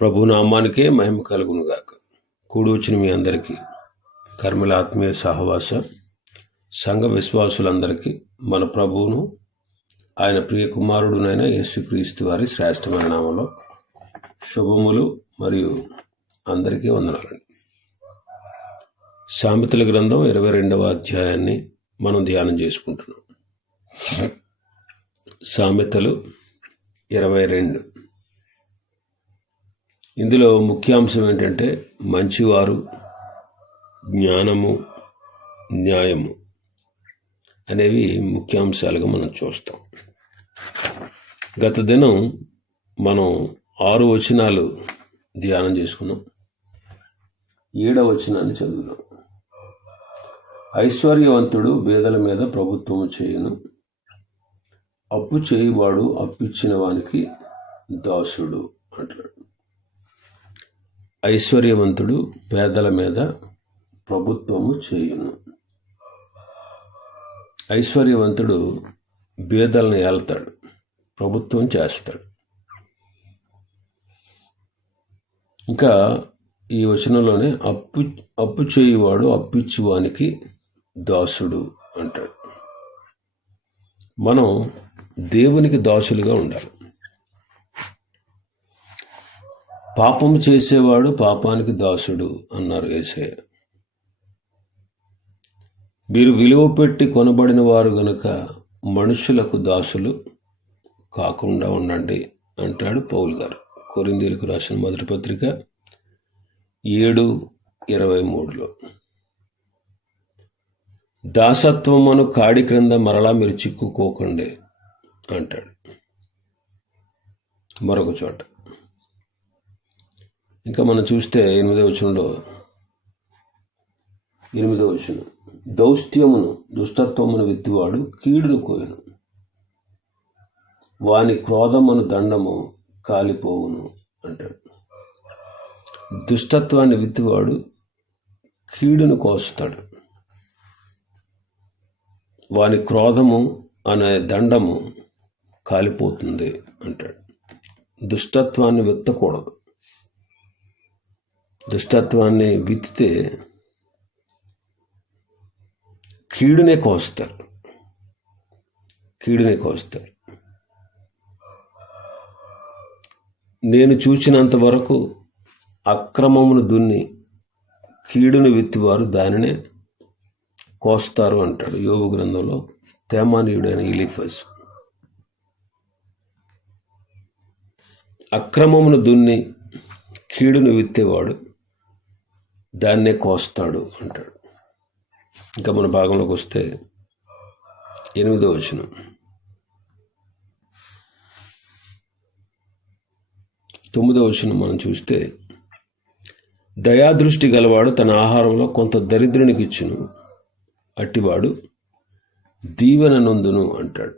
ప్రభు నామానికే మహిమ కలుగునుగాక. కూడి వచ్చిన మీ అందరికీ కర్మల ఆత్మీయ సహవాస సంఘ విశ్వాసులందరికీ మన ప్రభువును ఆయన ప్రియ కుమారుడునైన యేసుక్రీస్తు వారి శ్రేష్టమైన నామంలో శుభములు మరియు అందరికీ వందనాలండి సామెతల గ్రంథం ఇరవై రెండవ అధ్యాయాన్ని మనం ధ్యానం చేసుకుంటున్నాం. సామెతలు ఇరవై రెండు. ఇందులో ముఖ్యాంశం ఏంటంటే మంచివారు జ్ఞానము న్యాయము అనేవి ముఖ్యాంశాలుగా మనం చూస్తాం. గత దినం మనం ఆరు వచనాలు ధ్యానం చేసుకున్నాం. ఏడవ వచనాన్ని చదువుదాం. ఐశ్వర్యవంతుడు బేదల మీద ప్రభుత్వం చేయను. అప్పు చేయువాడు అప్పిచ్చిన వానికి దాసుడు అంటాడు. ఐశ్వర్యవంతుడు పేదల మీద ప్రభుత్వము చేయును. ఐశ్వర్యవంతుడు బేదలను ఏళ్తాడు ప్రభుత్వం చేస్తాడు. ఇంకా ఈ వచనంలోనే అప్పు అప్పు చేయువాడు అప్పిచ్చువానికి దాసుడు అంటాడు. మనం దేవునికి దాసులుగా ఉండాలి. పాపం చేసేవాడు పాపానికి దాసుడు అన్నారు ఏసయ్య మీరు విలువ పెట్టి కొనబడిన వారు గనుక మనుషులకు దాసులు కాకుండా ఉండండి అంటాడు పౌల్ గారు. కొరిందీలకు రాసిన మొదటి పత్రిక ఏడు ఇరవై మూడులో. దాసత్వమును కాడి క్రింద మరలా మీరు చిక్కుకోకండి అంటాడు. మరొక చోట. ఇంకా మనం చూస్తే ఎనిమిదో వచనంలో ఎనిమిదో వచనం. దౌష్ట్యమును దుష్టత్వమును విత్తివాడు కీడును కోయను. వాని క్రోధమును దండము కాలిపోవును అంటాడు. దుష్టత్వాన్ని విత్తివాడు కీడును కోస్తాడు. వాని క్రోధము అనే దండము కాలిపోతుంది అంటాడు. దుష్టత్వాన్ని విత్తకూడదు. దుష్టత్వాన్ని విత్తితే కీడునే కోస్తారు. కీడునే కోస్తారు. నేను చూచినంత వరకు అక్రమమును దున్ని కీడును విత్తివారు దానినే కోస్తారు అంటాడు యోగు గ్రంథంలో తేమానీయుడైన ఇలిఫస్ అక్రమమును దున్ని కీడును విత్తేవాడు దాన్నే కోస్తాడు అంటాడు. ఇంకా మన భాగంలోకి వస్తే ఎనిమిదో వచనం. తొమ్మిదో వచనం మనం చూస్తే దయాదృష్టి గలవాడు తన ఆహారంలో కొంత దరిద్రునికి ఇచ్చును. అట్టివాడు దీవెన నందును అంటాడు.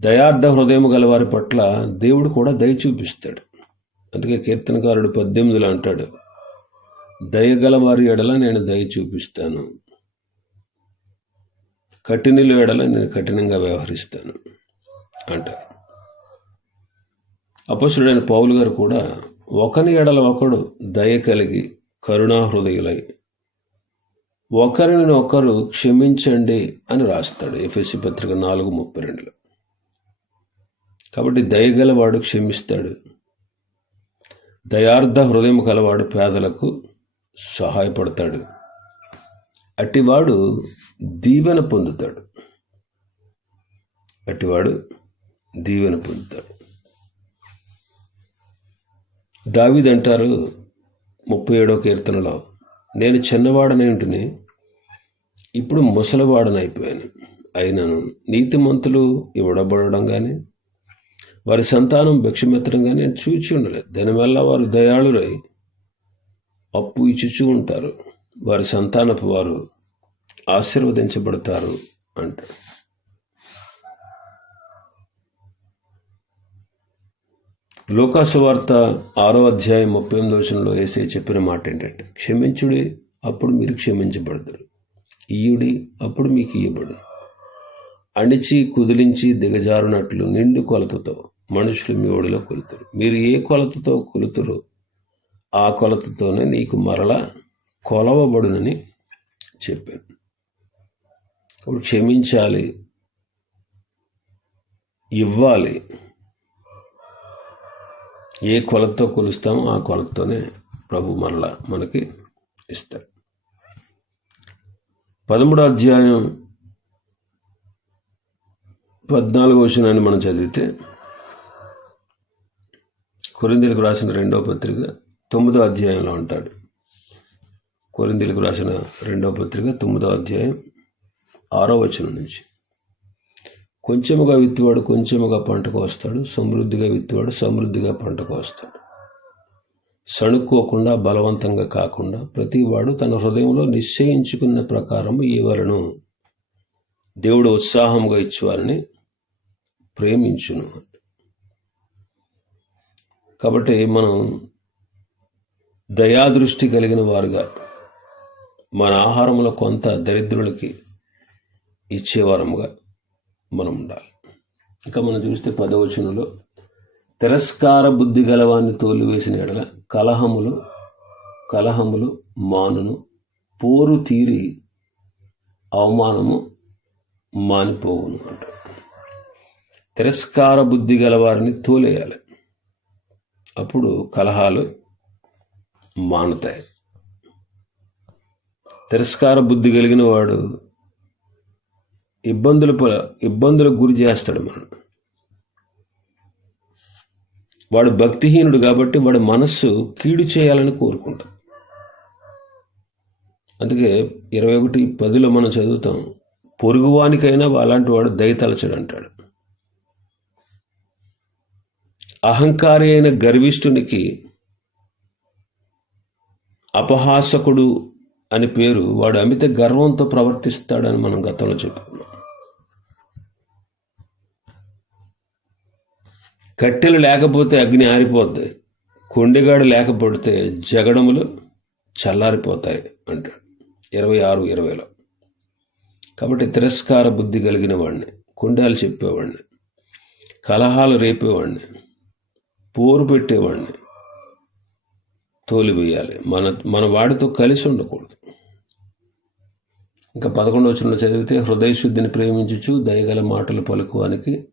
దయార్థ హృదయం గలవారి పట్ల దేవుడు కూడా దయ చూపిస్తాడు. అందుకే కీర్తనకారుడు పద్దెనిమిదిలో అంటాడు దయగలవారి ఎడల నేను దయ చూపిస్తాను. కఠినుల ఎడల నేను కఠినంగా వ్యవహరిస్తాను అంటారు. అపసుడైన పౌలు గారు కూడా ఒకని ఎడల ఒకడు దయ కలిగి కరుణాహృదయులై ఒకరిని ఒకరు క్షమించండి అని రాస్తాడు ఎఫ్ఎస్సి పత్రిక నాలుగు ముప్పై రెండులో. కాబట్టి దయగలవాడు క్షమిస్తాడు. దయార్థ హృదయం కలవాడు పేదలకు సహాయపడతాడు. అట్టివాడు దీవెన పొందుతాడు. అట్టివాడు దీవెన పొందుతాడు. దావిదంటారు ముప్పై ఏడో కీర్తనలో నేను చిన్నవాడనేంటిని ఇప్పుడు ముసలివాడనైపోయాను. అయినను నీతిమంతులు ఇవ్వడబడడం కానీ వారి సంతానం భిక్షమెత్తడం కానీ నేను చూచి ఉండలేదు. దానివల్ల వారు దయాళురై అప్పు ఇచ్చుచూ ఉంటారు. వారి సంతానపు వారు ఆశీర్వదించబడతారు అంటారు. లోకాసువార్త ఆరో అధ్యాయం ముప్పై ఎనిమిది వచనంలో వేసే చెప్పిన మాట ఏంటంటే క్షమించుడి అప్పుడు మీరు క్షమించబడతారు ఇయుడి అప్పుడు మీకు ఇయ్యబడు అణిచి కుదిలించి దిగజారునట్లు నిండు కొలతతో మనుషులు మీ ఒడిలో కొలుతురు. మీరు ఏ కొలతతో కొలుతురో ఆ కొలతతోనే నీకు మరల కొలవబడునని చెప్పాను. ఇప్పుడు క్షమించాలి ఇవ్వాలి. ఏ కొలతతో కొలుస్తామో ఆ కొలతతోనే ప్రభు మరల మనకి ఇస్తారు పదమూడో అధ్యాయం పద్నాలుగో వచనాన్ని మనం చదివితే కొరిందీలకు రాసిన రెండవ పత్రిక తొమ్మిదో అధ్యాయంలో ఉంటాడు. కొరిందీలకు రాసిన రెండవ పత్రిక తొమ్మిదో అధ్యాయం ఆరో వచనం నుంచి. కొంచెముగా విత్తువాడు కొంచెముగా పంటకు వస్తాడు సమృద్ధిగా విత్తువాడు సమృద్ధిగా పంటకు వస్తాడు. సణుక్కోకుండా బలవంతంగా కాకుండా ప్రతివాడు తన హృదయంలో నిశ్చయించుకున్న ప్రకారం ఈవలను దేవుడు ఉత్సాహంగా ఇచ్చేవారిని ప్రేమించును. కాబట్టి మనం దయాదృష్టి కలిగిన వారుగా మన ఆహారంలో కొంత దరిద్రులకి ఇచ్చేవారముగా మనం ఉండాలి. ఇంకా మనం చూస్తే పదవచనంలో తిరస్కార బుద్ధి గలవాన్ని తోలివేసిన ఎడల కలహములు కలహములు మానును పోరు తీరి అవమానము మానిపోవును అంట. తిరస్కార బుద్ధి గలవారిని తోలేయాలి. అప్పుడు కలహాలు మానుతాయి. తిరస్కార బుద్ధి కలిగిన వాడు ఇబ్బందులు ఇబ్బందులకు గురి చేస్తాడు మనం వాడు భక్తిహీనుడు కాబట్టి వాడి మనస్సు కీడు చేయాలని కోరుకుంటాడు అందుకే ఇరవై ఒకటి పదిలో మనం చదువుతాం పొరుగువానికైనా అలాంటి వాడు దయతలచడు అంటాడు. అహంకారి అయిన గర్విష్ఠునికి అపహాసకుడు అని పేరు వాడు అమిత గర్వంతో ప్రవర్తిస్తాడని మనం గతంలో చెప్పుకున్నాం. కట్టెలు లేకపోతే అగ్ని ఆరిపోద్ది. కొండెగాడు లేకపోతే జగడములు చల్లారిపోతాయి అంటాడు. ఇరవై ఆరు ఇరవైలో. కాబట్టి తిరస్కార బుద్ధి కలిగిన వాడిని కొండాలు చెప్పేవాడిని కలహాలు రేపేవాడిని పోరు పెట్టేవాడిని తోలివేయాలి. మన మన వాడితో కలిసి ఉండకూడదు. ఇంకా పదకొండు వచ్చిన చదివితే హృదయ శుద్ధిని ప్రేమించుచు దయగల మాటలు పలుకువానికి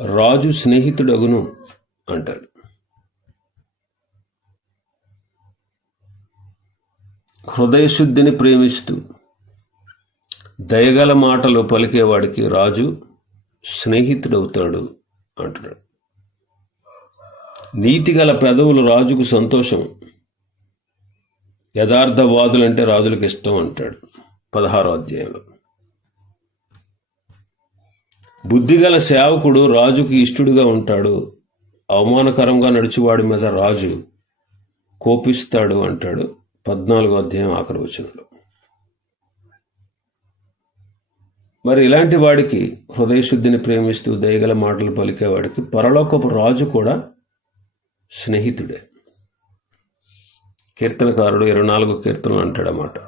రాజు స్నేహితుడగును అంటాడు. హృదయ శుద్ధిని ప్రేమిస్తూ దయగల మాటలు పలికేవాడికి రాజు స్నేహితుడవుతాడు అంటున్నాడు. నీతిగల పెదవులు రాజుకు సంతోషం. యథార్థవాదులంటే రాజులకు ఇష్టం అంటాడు పదహారో అధ్యాయంలో. బుద్ధిగల సేవకుడు రాజుకి ఇష్టడుగా ఉంటాడు. అవమానకరంగా నడిచేవాడి మీద రాజు కోపిస్తాడు అంటాడు పద్నాలుగో అధ్యాయం ఆఖరి వచనంలో. మరి ఇలాంటి వాడికి హృదయశుద్ధిని ప్రేమిస్తూ దయగల మాటలు పలికేవాడికి పరలోకపు రాజు కూడా స్నేహితుడే. కీర్తనకారుడు ఇరవై నాలుగు కీర్తనలు అంటాడన్నమాట.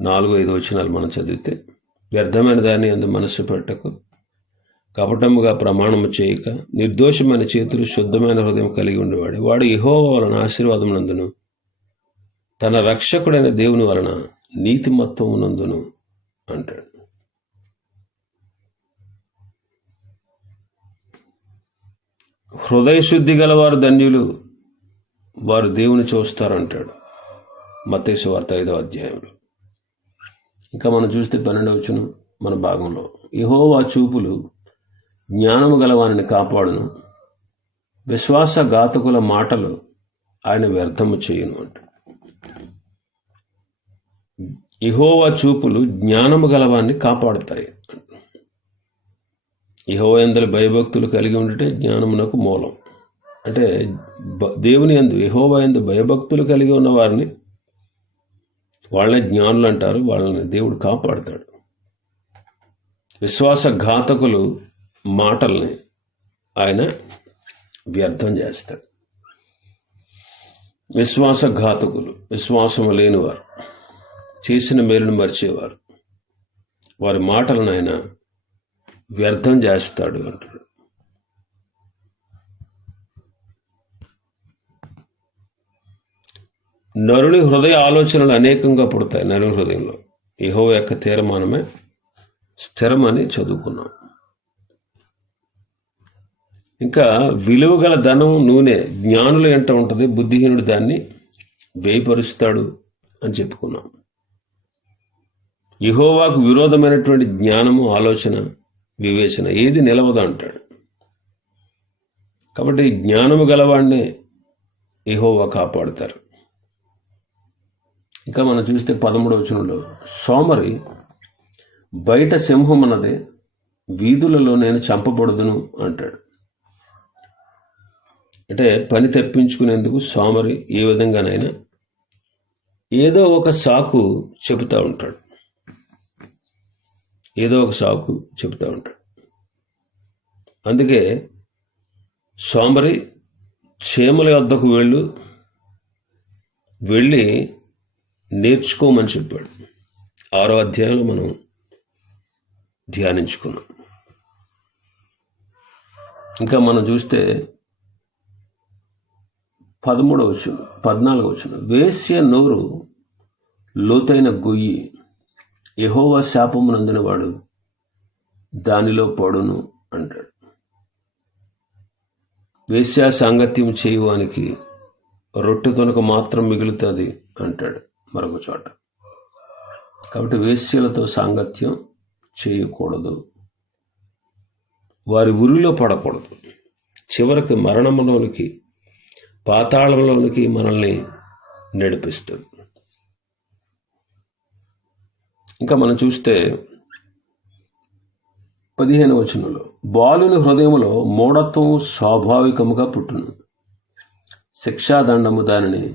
నాలుగు ఐదు వచనాలు మనం చదివితే వ్యర్థమైన దాన్ని అందు మనస్సు పెట్టకు. కపటముగా ప్రమాణము చేయక నిర్దోషమైన చేతులు శుద్ధమైన హృదయం కలిగి ఉండేవాడు. వాడు ఇహో వలన ఆశీర్వాదం నందును. తన రక్షకుడైన దేవుని వలన నీతిమత్వము నందును అంటాడు. హృదయ శుద్ధి గలవారు ధన్యులు వారు దేవుని చూస్తారంటాడు. మతేసు వార్త ఐదవ అధ్యాయంలో. ఇంకా మనం చూస్తే పన్నెండవచ్చును మన భాగంలో. ఇహోవా చూపులు జ్ఞానము గలవారిని కాపాడును. విశ్వాస ఘాతకుల మాటలు ఆయన వ్యర్థము చేయను అంట. ఇహోవా చూపులు జ్ఞానము గలవాన్ని కాపాడుతాయి ఇహోవ భయభక్తులు కలిగి ఉండటే జ్ఞానమునకు మూలం. అంటే దేవుని ఎందు యెహోవా ఎందు భయభక్తులు కలిగి ఉన్న వారిని వాళ్ళని జ్ఞానులు అంటారు వాళ్ళని దేవుడు కాపాడుతాడు. విశ్వాసఘాతకులు మాటల్ని ఆయన వ్యర్థం చేస్తాడు. విశ్వాసఘాతకులు విశ్వాసము లేనివారు చేసిన మేలును మరిచేవారు వారి మాటలను ఆయన వ్యర్థం చేస్తాడు అంటాడు. నరుని హృదయ ఆలోచనలు అనేకంగా పుడతాయి నరుని హృదయంలో. ఇహో యొక్క తీర్మానమే స్థిరమని చదువుకున్నాం. ఇంకా విలువగల ధనం నూనె జ్ఞానులు ఎంట ఉంటుంది బుద్ధిహీనుడు దాన్ని వేయపరుస్తాడు అని చెప్పుకున్నాం. ఇహోవాకు విరోధమైనటువంటి జ్ఞానము ఆలోచన వివేచన. ఏది నిలవదు అంటాడు. కాబట్టి జ్ఞానము గలవాడినే ఎహోవా కాపాడుతారు. ఇంకా మనం చూస్తే పదమూడవ వచనంలో సోమరి బయట సింహం అన్నదే వీధులలో నేను చంపబడదును అంటాడు. అంటే పని తెప్పించుకునేందుకు సోమరి ఏ విధంగానైనా ఏదో ఒక సాకు చెబుతూ ఉంటాడు. ఏదో ఒక సాకు చెబుతూ ఉంటాడు. అందుకే సోమరి చీమల వద్దకు వెళ్ళు వెళ్ళి నేర్చుకోమని చెప్పాడు. ఆరో అధ్యాయంలో మనం ధ్యానించుకున్నాం. ఇంకా మనం చూస్తే పదమూడవ వచ్చిన పద్నాలుగో వచ్చిన వేశ్య నోరు లోతైన గొయ్యి యహోవా శాపమునందినవాడు దానిలో పడును అంటాడు. వేశ్యా సాంగత్యం చేయువానికి రొట్టె తొనక మాత్రం మిగులుతుంది అంటాడు మరొక చోట. కాబట్టి వేశ్యలతో సాంగత్యం చేయకూడదు. వారి ఉరిలో పడకూడదు. చివరికి మరణంలోనికి పాతాళంలోనికి మనల్ని నడిపిస్తుంది. ఇంకా మనం చూస్తే పదిహేను వచనంలో బాలుని హృదయంలో మూఢత్వం స్వాభావికముగా పుట్టును. శిక్షాదండము దానిని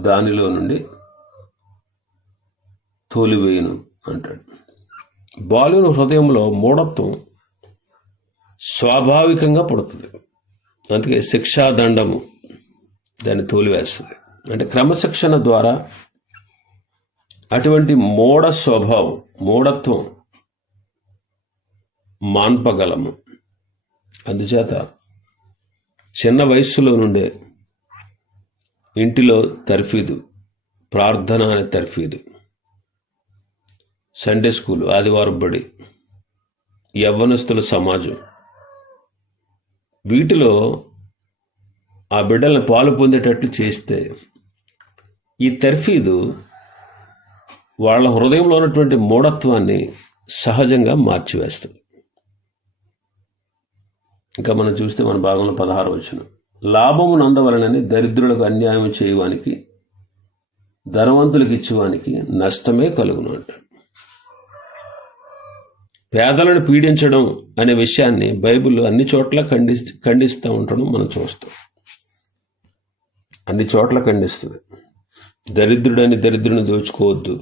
దానిలో నుండి తోలివేయును అంటాడు. బాలుని హృదయంలో మూఢత్వం స్వాభావికంగా పుడుతుంది. అందుకే శిక్షాదండము దాన్ని తోలివేస్తుంది. అంటే క్రమశిక్షణ ద్వారా అటువంటి మూఢ స్వభావం మూఢత్వం మాన్పగలము. అందుచేత చిన్న వయస్సులో నుండే ఇంటిలో తర్ఫీదు ప్రార్థన అనే తర్ఫీదు. సండే స్కూల్ ఆదివారం బడి యవ్వనస్తుల సమాజం. వీటిలో ఆ బిడ్డలను పాలు పొందేటట్లు చేస్తే ఈ తర్ఫీదు వాళ్ళ హృదయంలో ఉన్నటువంటి మూఢత్వాన్ని సహజంగా మార్చివేస్తుంది. ఇంకా మనం చూస్తే మన భాగంలో పదహారు వచ్చిన లాభము నందవలనని దరిద్రులకు అన్యాయం చేయవానికి ధనవంతులకు ఇచ్చేవానికి నష్టమే కలుగును అంట. పేదలను పీడించడం అనే విషయాన్ని బైబిల్లో అన్ని చోట్ల ఖండి ఖండిస్తూ ఉండడం మనం చూస్తాం. అన్ని చోట్ల ఖండిస్తుంది. దరిద్రుడని దరిద్రుని దోచుకోవద్దు.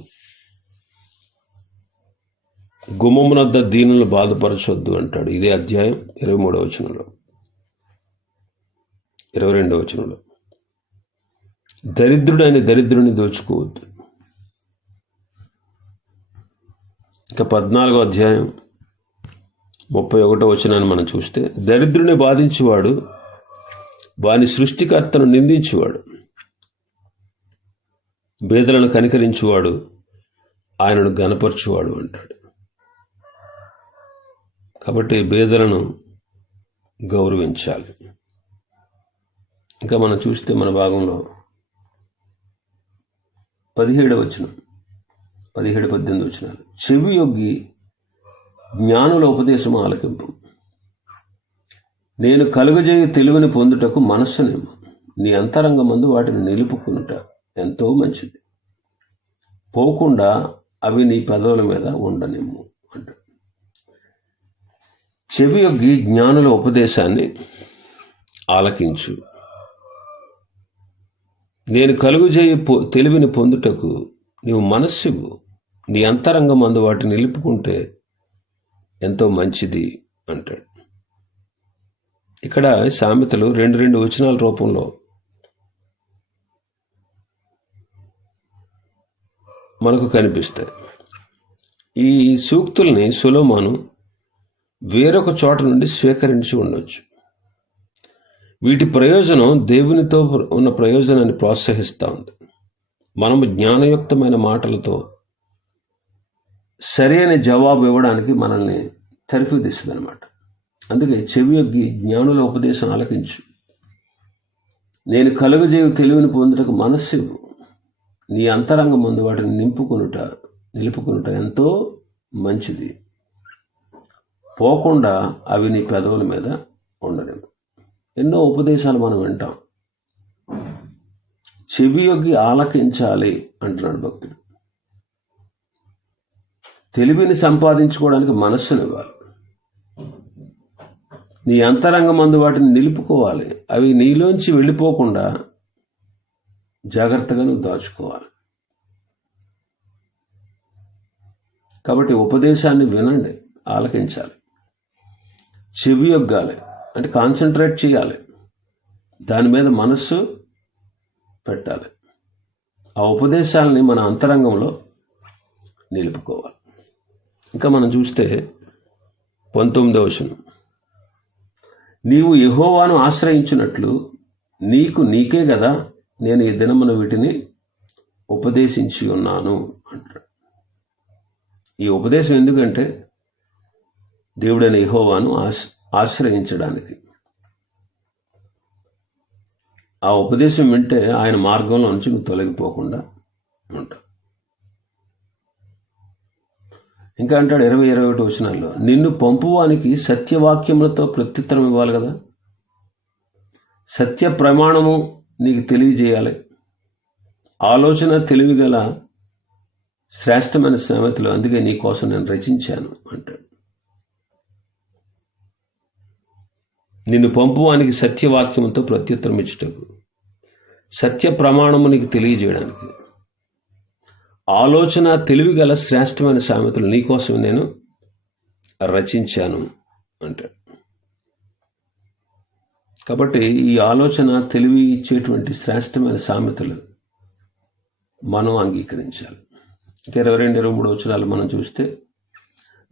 గుమ్మమునద్ద దీనులు బాధపరచొద్దు అంటాడు. ఇదే అధ్యాయం ఇరవై మూడవ వచనంలో. ఇరవై రెండవ వచనంలో. దరిద్రుడైన దరిద్రుని దోచుకోవద్దు. ఇక పద్నాలుగో అధ్యాయం ముప్పై ఒకటో వచనాన్ని మనం చూస్తే దరిద్రుని బాధించేవాడు వాని సృష్టికర్తను నిందించేవాడు బేదలను కనికరించువాడు ఆయనను గనపరచువాడు అంటాడు. కాబట్టి బేదలను గౌరవించాలి. ఇంకా మనం చూస్తే మన భాగంలో పదిహేడు వచనం పదిహేడు పద్దెనిమిది వచనాలు. చెవి యొగ్గి జ్ఞానుల ఉపదేశం ఆలకింపు. నేను కలుగజేయ తెలివిని పొందుటకు మనస్సునేమో నీ అంతరంగమందు వాటిని నిలుపుకునుట ఎంతో మంచిది. పోకుండా అవి నీ పెదవుల మీద ఉండనిమ్ము అంట చెవి యొక్క జ్ఞానుల ఉపదేశాన్ని ఆలకించు. నేను కలుగుజేయ పొ- తెలివిని పొందుటకు నీవు మనస్సు నీ అంతరంగమందు వాటిని నిలుపుకుంటే ఎంతో మంచిది అంటాడు. ఇక్కడ సామెతలు రెండు రెండు వచనాల రూపంలో మనకు కనిపిస్తాయి. ఈ సూక్తుల్ని సులోమాను వేరొక చోట నుండి స్వీకరించి ఉండొచ్చు. వీటి ప్రయోజనం దేవునితో ఉన్న ప్రయోజనాన్ని ప్రోత్సహిస్తూ ఉంది. మనము జ్ఞానయుక్తమైన మాటలతో సరైన జవాబు ఇవ్వడానికి మనల్ని తెరపిదిస్తుంది అనమాట అందుకే చెవి యొగ్గి జ్ఞానుల ఉపదేశం ఆలకించు. నేను కలుగజేయు తెలివిని పొందుటకు మనస్సు నీ అంతరంగం ముందు వాటిని నింపుకొనుట నిలుపుకొనుట ఎంతో మంచిది. పోకుండా అవి నీ పెదవుల మీద ఉండలేము ఎన్నో ఉపదేశాలు మనం వింటాం. చెవి యొగ్గి ఆలకించాలి అంటున్నాడు భక్తుడు. తెలివిని సంపాదించుకోవడానికి మనస్సునివ్వాలి నీ అంతరంగం అందు వాటిని నిలుపుకోవాలి. అవి నీలోంచి వెళ్ళిపోకుండా జాగ్రత్తగా నువ్వు దాచుకోవాలి. కాబట్టి ఉపదేశాన్ని వినండి ఆలకించాలి. చెవి యొగ్గాలి అంటే కాన్సన్ట్రేట్ చేయాలి. దాని మీద మనస్సు పెట్టాలి. ఆ ఉపదేశాలని మన అంతరంగంలో నిలుపుకోవాలి. ఇంకా మనం చూస్తే పంతొమ్మిదవ వచనం. నీవు యహోవాను ఆశ్రయించినట్లు నీకు నీకే కదా నేను ఈ దినమున వీటిని ఉపదేశించి ఉన్నాను అంటాడు ఈ ఉపదేశం ఎందుకంటే దేవుడైన యహోవాను ఆశ్ ఆశ్రయించడానికి. ఆ ఉపదేశం వింటే ఆయన మార్గంలో నుంచి నువ్వు తొలగిపోకుండా ఉంటావు ఇంకా అంటాడు ఇరవై ఇరవై ఒకటి వచనాల్లో నిన్ను పంపువానికి సత్యవాక్యములతో ప్రత్యుత్తరం ఇవ్వాలి కదా? సత్య ప్రమాణము నీకు తెలియజేయాలి. ఆలోచన తెలివిగల శ్రేష్టమైన సామెతలు అందుకే నీ కోసం నేను రచించాను అంటాడు. నిన్ను పంపువానికి సత్యవాక్యంతో ప్రత్యుత్తరం ఇచ్చుటకు సత్య ప్రమాణము నీకు తెలియజేయడానికి. ఆలోచన తెలివి గల శ్రేష్టమైన సామెతలు నీకోసం నేను రచించాను అంటాడు కాబట్టి ఈ ఆలోచన తెలివి ఇచ్చేటువంటి శ్రేష్టమైన సామెతలు మనం అంగీకరించాలి. ఇంకా ఇరవై రెండు ఇరవై మూడు వచనాలు మనం చూస్తే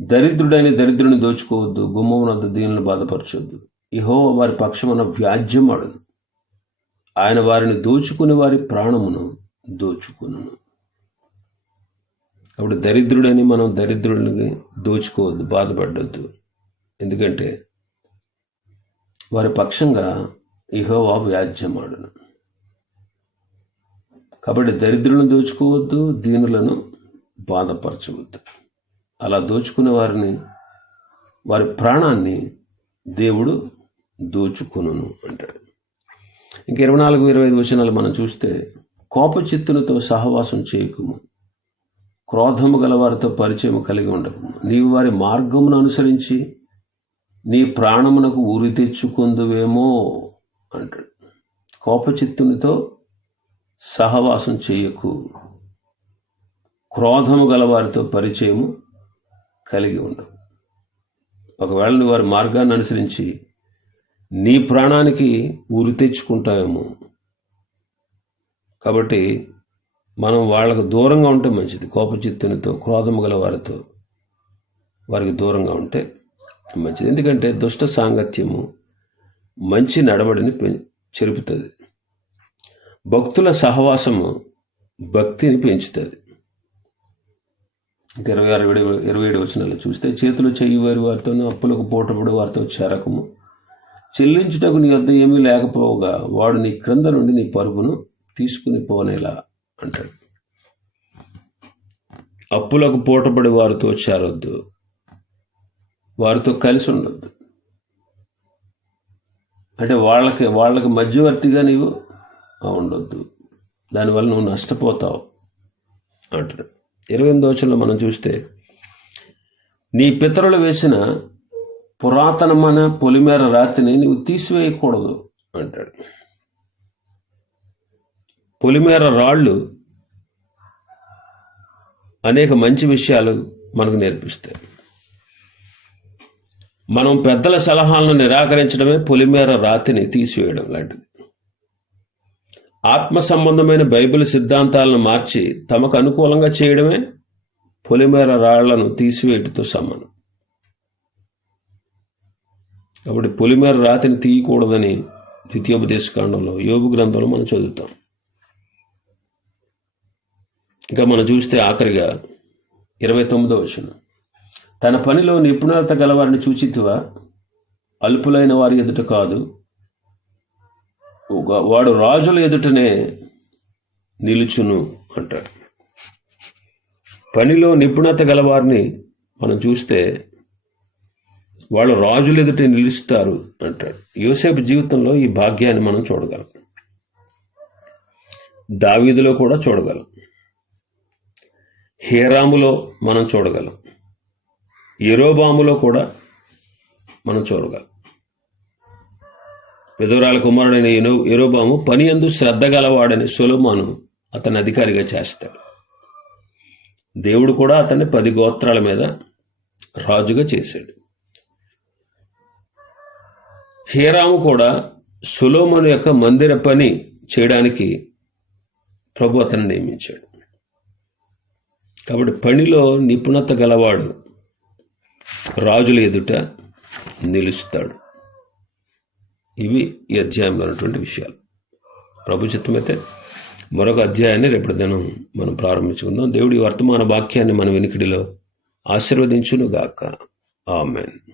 దరిద్రుడైన దరిద్రుని దోచుకోవద్దు గుమ్మమునద్దు దీనిని బాధపరచొద్దు. ఇహో వారి పక్షమున వ్యాజ్యం ఆడదు ఆయన వారిని దోచుకుని వారి ప్రాణమును దోచుకును కాబట్టి దరిద్రుడని మనం దరిద్రుడిని దోచుకోవద్దు బాధపడద్దు. ఎందుకంటే వారి పక్షంగా ఇహోవా వ్యాజ్యమాడును. కాబట్టి దరిద్రులను దోచుకోవద్దు దీనులను బాధపరచవద్దు. అలా దోచుకునే వారిని వారి ప్రాణాన్ని దేవుడు దోచుకొను అంటాడు. ఇంక ఇరవై నాలుగు ఇరవై ఐదు వచనాలు మనం చూస్తే కోపచిత్తులతో సహవాసం చేయకుము. క్రోధము గల వారితో పరిచయం కలిగి ఉండకు నీవు వారి మార్గమును అనుసరించి నీ ప్రాణమునకు ఉరి తెచ్చుకుందువేమో అంటాడు. కోపచిత్తునితో సహవాసం చేయకు. క్రోధము గల వారితో పరిచయము కలిగి ఉండవు ఒకవేళ నువ్వు వారి మార్గాన్ని అనుసరించి నీ ప్రాణానికి ఉరి తెచ్చుకుంటావేమో. కాబట్టి మనం వాళ్ళకు దూరంగా ఉంటే మంచిది. కోపచిత్తునితో క్రోధము గల వారితో వారికి దూరంగా ఉంటే మంచిది. ఎందుకంటే దుష్ట సాంగత్యము మంచి నడవడిని చెరుపుతుంది. భక్తుల సహవాసము భక్తిని పెంచుతుంది. ఇంకా ఇరవై ఆరు ఇరవై ఇరవై ఏడు వచనాలు చూస్తే చేతులు చెయ్యి వారి వారితోనూ అప్పులకు పూటపడి వారితో చేరకము. చెల్లించుటకు నీ వద్ద ఏమీ లేకపోగా వాడు నీ క్రింద నుండి నీ పరుగును తీసుకుని పోనేలా అంటాడు. అప్పులకు పూటపడి వారితో చేరొద్దు. వారితో కలిసి ఉండొద్దు. అంటే వాళ్ళకి వాళ్ళకి మధ్యవర్తిగా నీవు ఉండొద్దు. దానివల్ల నువ్వు నష్టపోతావు అంటాడు. ఇరవై ఎనిమిది వచనంలో మనం చూస్తే నీ పితరులు వేసిన పురాతనమైన పొలిమేర రాతిని నువ్వు తీసివేయకూడదు అంటాడు. పొలిమేర రాళ్ళు అనేక మంచి విషయాలు మనకు నేర్పిస్తాయి. మనం పెద్దల సలహాలను నిరాకరించడమే పొలిమేర రాతిని తీసివేయడం లాంటిది. ఆత్మ సంబంధమైన బైబిల్ సిద్ధాంతాలను మార్చి తమకు అనుకూలంగా చేయడమే పొలిమేర రాళ్ళను తీసివేయటతో సమానం. కాబట్టి పొలిమేర రాతిని తీయకూడదని ద్వితీయోపదేశకాండంలో యోగు గ్రంథంలో మనం చదువుతాం. ఇంకా మనం చూస్తే ఆఖరిగా ఇరవై తొమ్మిదో వచనం. తన పనిలో నిపుణత గలవారిని చూచితివా? అల్పులైన వారి ఎదుట కాదు. వాడు రాజుల ఎదుటనే నిలుచును అంటాడు. పనిలో నిపుణత గలవారిని మనం చూస్తే వాళ్ళు రాజులు ఎదుట నిలుస్తారు అంటాడు. యోసేపు జీవితంలో ఈ భాగ్యాన్ని మనం చూడగలం. దావీదులో కూడా చూడగలం. హేరాములో మనం చూడగలం. ఎరోబాములో కూడా మనం చూడగలం. విధవరాల కుమారుడైన ఎనో ఎరోబాము పని అందు శ్రద్ధ గలవాడని సొలొమోను అతన్ని అధికారిగా చేస్తాడు. దేవుడు కూడా అతన్ని పది గోత్రాల మీద రాజుగా చేశాడు. హీరాము కూడా సులోమను యొక్క మందిర పని చేయడానికి ప్రభు అతను నియమించాడు. కాబట్టి పనిలో నిపుణత గలవాడు రాజుల ఎదుట నిలుస్తాడు. ఇవి ఈ అధ్యాయంలో ఉన్నటువంటి విషయాలు. ప్రభు చిత్తమైతే మరొక అధ్యాయాన్ని రేపటి దినం మనం ప్రారంభించుకుందాం. దేవుడి వర్తమాన వాక్యాన్ని మన వెనుకడిలో ఆశీర్వదించును గాక ఆమెన్.